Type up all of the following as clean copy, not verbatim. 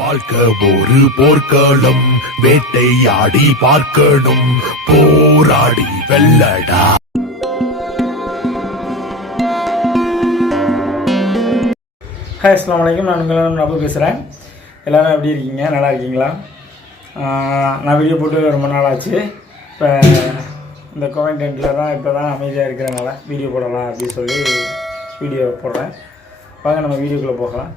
வாழ்க்கை ஒரு போர்க்களம், வேட்டையாடி பார்க்கணும், போராடி வெல்லடா. ஹாய், அஸ்ஸலாமு அலைக்கும். நான் உங்கள் நபு பேசுகிறேன். எல்லோரும் எப்படி இருக்கீங்க? நல்லா இருக்கீங்களா? நான் வீடியோ போட்டு ரொம்ப நாள் ஆச்சு. இப்போ இந்த குவாரண்டைனில் தான் இப்போ தான் அமைதியாக இருக்கிறனால வீடியோ போடலாம் அப்படின்னு சொல்லி வீடியோ போடுறேன். வாங்க நம்ம வீடியோக்குள்ளே போகலாம்.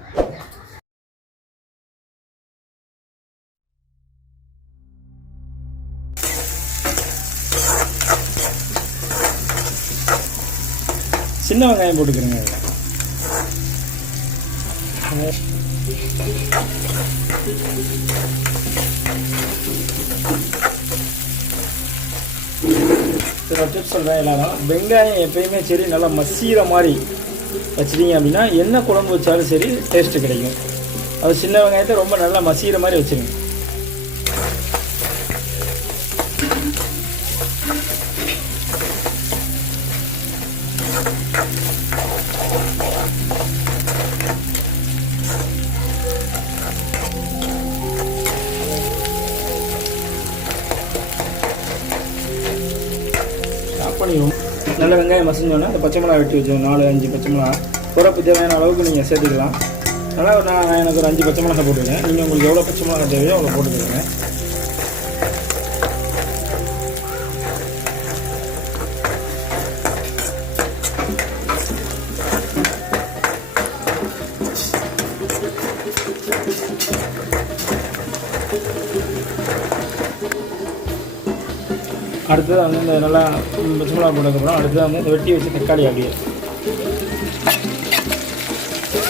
சின்ன வெங்காயம் போட்டுக்கிறேங்க. சில டிப்ஸ் சொல்கிறேன். எல்லாரும் வெங்காயம் எப்பயுமே சரி நல்லா மசீர மாதிரி வச்சுட்டீங்க அப்படின்னா என்ன குழம்பு வச்சாலும் சரி டேஸ்ட்டு கிடைக்கும். அது சின்ன வெங்காயத்தை ரொம்ப நல்லா மசீர மாதிரி வச்சுருங்க. பண்ணிடும். நல்ல வெங்காயம் மசிஞ்சோன்னா அந்த பச்சை மிளகா வெட்டி வச்சோம். 4-5 பச்சை மிளகா குறைப்பு தேவையான அளவுக்கு நீங்கள் சேர்த்துக்கலாம். அதனால் நான் எனக்கு ஒரு 5 பச்சை மிளகா போட்டுருக்கேன். நீங்கள் உங்களுக்கு எவ்வளோ பச்சை மிளகா தேவையோ அவ்வளோ போட்டுக்கிறேங்க. அடுத்தது வந்து இந்த நல்லா பச்சை மிளகா போட்டதுக்கப்புறம் அடுத்தது வந்து இந்த வெட்டி வச்சு தக்காளி அப்படியே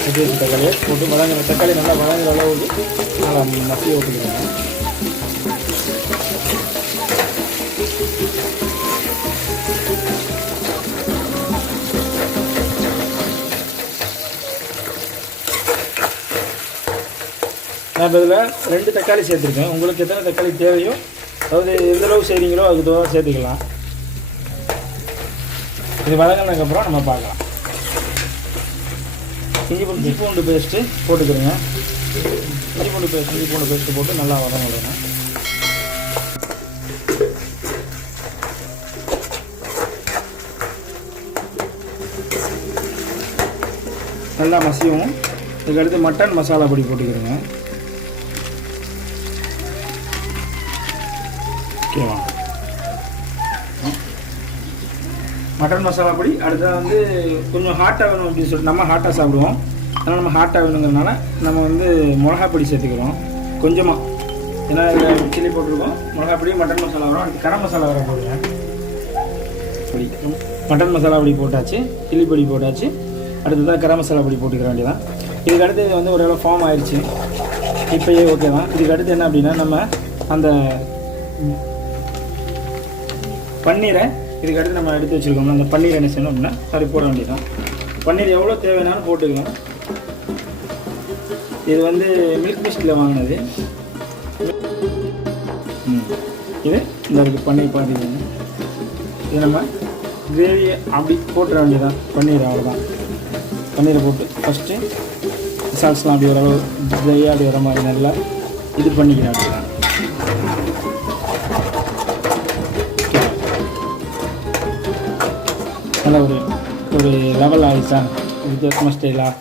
வெட்டி வச்சு தக்காளியை போட்டு வதங்குற தக்காளி நல்லா வதங்குற அளவுக்கு நல்லா மசிய விட்டுக்கிறேன். நான் இப்போ இதில் 2 தக்காளி சேர்த்துருக்கேன். உங்களுக்கு எத்தனை தக்காளி தேவையோ, அதாவது எந்தளவு செய்கிறீங்களோ அதுக்கு தோற சேர்த்துக்கலாம். இது வதங்கினதுக்கப்புறம் நம்ம பார்க்கலாம். இஞ்சி பூண்டு பேஸ்ட்டு போட்டுக்கிறேங்க. இஞ்சி பூண்டு பேஸ்ட்டு போட்டு நல்லா வதங்கணும். நல்லா மசியும். இதுக்கடுத்து மட்டன் மசாலா பொடி போட்டுக்கிறேங்க. ஓகேவா? மட்டன் மசாலா பொடி. அடுத்தது வந்து கொஞ்சம் ஹாட்டாக வேணும் அப்படின்னு சொல்லிட்டு நம்ம ஹாட்டாக சாப்பிடுவோம். அதனால் நம்ம ஹாட்டாக வேணுங்கிறதுனால நம்ம வந்து மிளகா பொடி சேர்த்துக்கிறோம் கொஞ்சமாக. ஏன்னா இதில் சில்லி போட்டிருக்கோம், மிளகா பொடி, மட்டன் மசாலா வரும். அடுத்து கரம் மசாலா வர போடுவேன். பொடி மட்டன் மசாலா பொடி போட்டாச்சு, சில்லி பொடி போட்டாச்சு. அடுத்ததான் கரம் மசாலா பொடி போட்டுக்கிற வேண்டியதான். இதுக்கு அடுத்து இது வந்து ஓரளவு ஃபார்ம் ஆயிடுச்சு. இப்போயே ஓகே தான். இதுக்கு அடுத்து என்ன அப்படின்னா நம்ம அந்த பன்னீரை இதுக்கு அடுத்து நம்ம எடுத்து வச்சுருக்கோம். அந்த பன்னீர் என்ன செய்யணும் அப்படின்னா சரி போட வேண்டியதான். பன்னீர் எவ்வளோ தேவைனாலும் போட்டுக்கலாம். இது வந்து மில்க் மிஸ்டில் வாங்கினது. இது இந்த இருக்குது பன்னீர் பார்த்துக்கோங்க. இது நம்ம கிரேவியை அப்படி போட்டுற வேண்டியதான். பன்னீர் அவ்வளோதான். பன்னீரை போட்டு ஃபஸ்ட்டு சால்ஸ்லாம் அப்படி ஓரளவு ட்ரையாக அப்படி வர மாதிரி நல்லா இது பண்ணிக்கிறேன். அப்படிதான் நல்லா ஒரு லெவல் ஆகிடுச்சா, வித்தியாசமாக ஸ்டைலாக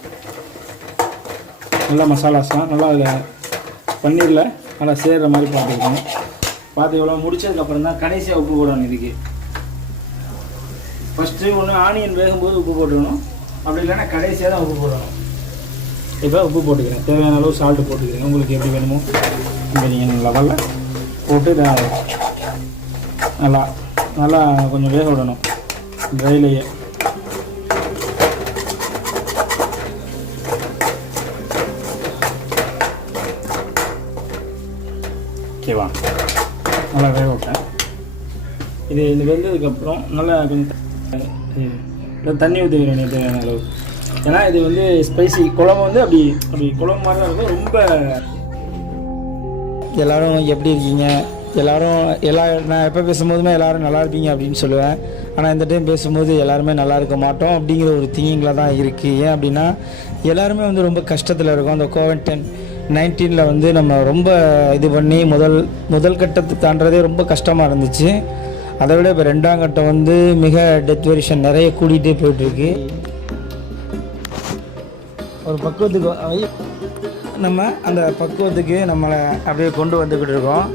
நல்லா மசாலாஸ்லாம் நல்லா அதில் பன்னீரில் நல்லா சேர்கிற மாதிரி பார்த்துக்கணும். பார்த்து எவ்வளோ முடிச்சதுக்கப்புறம் தான் கடைசியாக உப்பு போடணும். இதுக்கு ஃபஸ்ட்டு ஒன்று ஆனியன் வேகும்போது உப்பு போட்டுக்கணும், அப்படி இல்லைன்னா கடைசியாக தான் உப்பு போடணும். இப்போ உப்பு போட்டுக்கிறேன். தேவையான அளவு சால்ட்டு போட்டுக்கிறேன். உங்களுக்கு எப்படி வேணுமோ இந்த நீங்கள் லெவலில் போட்டு இதை நல்லா நல்லா கொஞ்சம் வேக விடணும் ட்ரைலையே. ஓகேவா? நல்லா வேக விட்டேன். இது வெந்ததுக்கப்புறம் நல்லா கொஞ்சம் தண்ணி ஊற்றிக்கிறேன் தேவையான அளவு. ஏன்னா இது வந்து ஸ்பைசி குழம்பு வந்து அப்படி குழம்பு மாதிரி தான் இருக்கும். ரொம்ப எல்லோரும் எப்படி இருக்கீங்க? நான் எப்போ பேசும்போதுமே எல்லோரும் நல்லா இருப்பீங்க அப்படின்னு சொல்லுவேன். ஆனால் இந்த டைம் பேசும்போது எல்லாருமே நல்லா இருக்க மாட்டோம் அப்படிங்கிற ஒரு திங்கிங்கில் தான் இருக்குது. ஏன் அப்படின்னா எல்லாருமே வந்து ரொம்ப கஷ்டத்தில் இருக்கும். அந்த 19 வந்து நம்ம ரொம்ப இது பண்ணி முதல் கட்டத்தை தாண்டதே ரொம்ப கஷ்டமாக இருந்துச்சு. அதை விட இப்போ 2ஆம் கட்டம் வந்து மிக டெத் வெரிஷன் நிறைய கூட்டிகிட்டே போயிட்டுருக்கு. ஒரு பக்குவத்துக்கு நம்ம அந்த பக்குவத்துக்கு நம்மளை அப்படியே கொண்டு வந்துக்கிட்டு இருக்கோம்.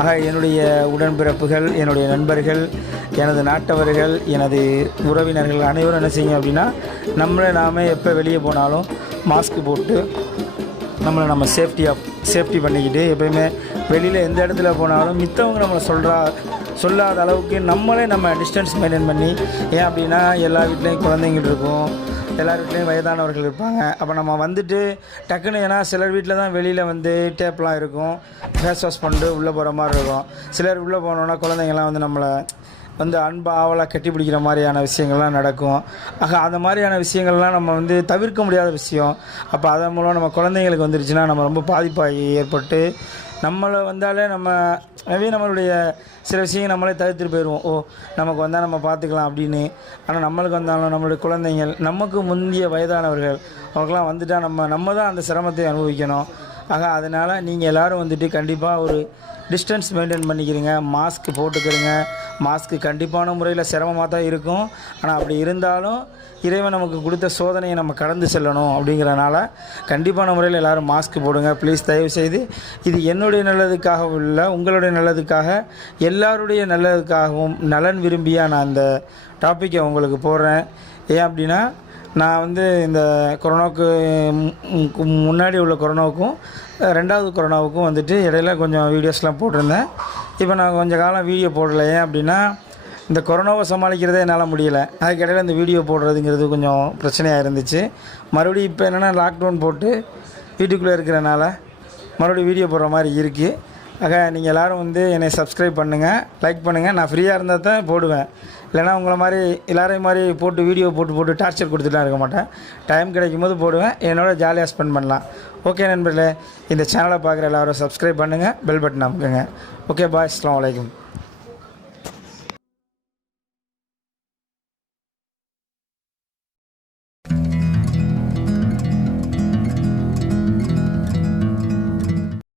ஆக என்னுடைய உடன்பிறப்புகள், என்னுடைய நண்பர்கள், எனது நாட்டவர்கள், எனது உறவினர்கள் அனைவரும் என்ன செய்யுங்க அப்படின்னா, நாமே எப்போ வெளியே போனாலும் மாஸ்க் போட்டு நம்ம சேஃப்டி பண்ணிக்கிட்டு எப்போயுமே வெளியில் எந்த இடத்துல போனாலும் மித்தவங்க நம்மளை சொல்லாத அளவுக்கு நம்ம டிஸ்டன்ஸ் மெயின்டைன் பண்ணி. ஏன் அப்படின்னா எல்லா வீட்லேயும் குழந்தைங்கள் இருக்கும், எல்லார் வீட்லேயும் வயதானவர்கள் இருப்பாங்க. அப்போ நம்ம வந்துட்டு டக்குன்னு, ஏன்னா சிலர் வீட்டில் தான் வெளியில் வந்து டேப்லாம் இருக்கும், ஃபேஸ் வாஷ் பண்ணிட்டு உள்ளே போகிற மாதிரி இருக்கும். சிலர் உள்ளே போனோன்னா குழந்தைங்கள்லாம் வந்து நம்மளை வந்து அன்பு ஆவலாக கட்டி பிடிக்கிற மாதிரியான விஷயங்கள்லாம் நடக்கும். ஆக அந்த மாதிரியான விஷயங்கள்லாம் நம்ம வந்து தவிர்க்க முடியாத விஷயம். அப்போ அதன் மூலம் நம்ம குழந்தைங்களுக்கு வந்துருச்சுன்னா நம்ம ரொம்ப பாதிப்பாகி ஏற்பட்டு நம்மளை வந்தாலே நம்மளுடைய சில விஷயங்கள் நம்மளே தவிர்த்துட்டு போயிடுவோம். நமக்கு வந்தால் நம்ம பார்த்துக்கலாம் அப்படின்னு. ஆனால் நம்மளுக்கு வந்தாலும் நம்மளுடைய குழந்தைங்கள், நமக்கு முந்தைய வயதானவர்கள், அவங்களுக்கெல்லாம் வந்துட்டால் நம்ம தான் அந்த சிரமத்தை அனுபவிக்கணும். ஆக அதனால் நீங்கள் எல்லோரும் வந்துட்டு கண்டிப்பாக ஒரு டிஸ்டன்ஸ் மெயின்டைன் பண்ணிக்கிறீங்க, மாஸ்க் போட்டுக்கிறீங்க. மாஸ்க்கு கண்டிப்பான முறையில் சிரமமாக தான் இருக்கும். ஆனால் அப்படி இருந்தாலும் இறைவன் நமக்கு கொடுத்த சோதனையை நம்ம கடந்து செல்லணும். அப்படிங்கிறனால கண்டிப்பான முறையில் எல்லோரும் மாஸ்க் போடுங்க ப்ளீஸ். தயவுசெய்து இது என்னுடைய நல்லதுக்காக இல்லை, உங்களுடைய நல்லதுக்காக, எல்லாருடைய நல்லதுக்காகவும் நலன் விரும்பியாக நான் இந்த டாப்பிக்கை உங்களுக்கு போடுறேன். ஏன் அப்படின்னா, நான் வந்து இந்த கொரோனாவுக்கு முன்னாடி உள்ள கொரோனாவுக்கும் 2வது கொரோனாவுக்கும் வந்துட்டு இடையில கொஞ்சம் வீடியோஸ்லாம் போட்டிருந்தேன். இப்போ நான் கொஞ்சம் காலம் வீடியோ போடலை. ஏன் அப்படின்னா, இந்த கொரோனாவை சமாளிக்கிறதே என்னால் முடியலை. அதுக்கு இடையில இந்த வீடியோ போடுறதுங்கிறது கொஞ்சம் பிரச்சனையாக இருந்துச்சு. மறுபடியும் இப்போ என்னென்னா லாக்டவுன் போட்டு வீட்டுக்குள்ளே இருக்கிறனால மறுபடியும் வீடியோ போடுற மாதிரி இருக்குது. ஆக நீங்கள் எல்லோரும் வந்து என்னை சப்ஸ்கிரைப் பண்ணுங்கள், லைக் பண்ணுங்கள். நான் ஃப்ரீயாக இருந்தால் தான் போடுவேன், இல்லைனா உங்களை மாதிரி எல்லாரையும் மாதிரி போட்டு வீடியோ போட்டு டார்ச்சர் கொடுத்துட்டுலாம் இருக்க மாட்டேன். டைம் கிடைக்கும் போது போடுவேன், என்னோட ஜாலியாக ஸ்பெண்ட் பண்ணலாம். ஓகே நண்பர்களே, இந்த சேனலை பார்க்குற எல்லோரும் சப்ஸ்கிரைப் பண்ணுங்கள், பெல் பட்டன் அமுக்குங்க. ஓகே பாய், அஸ்ஸலாமு அலைக்கும்.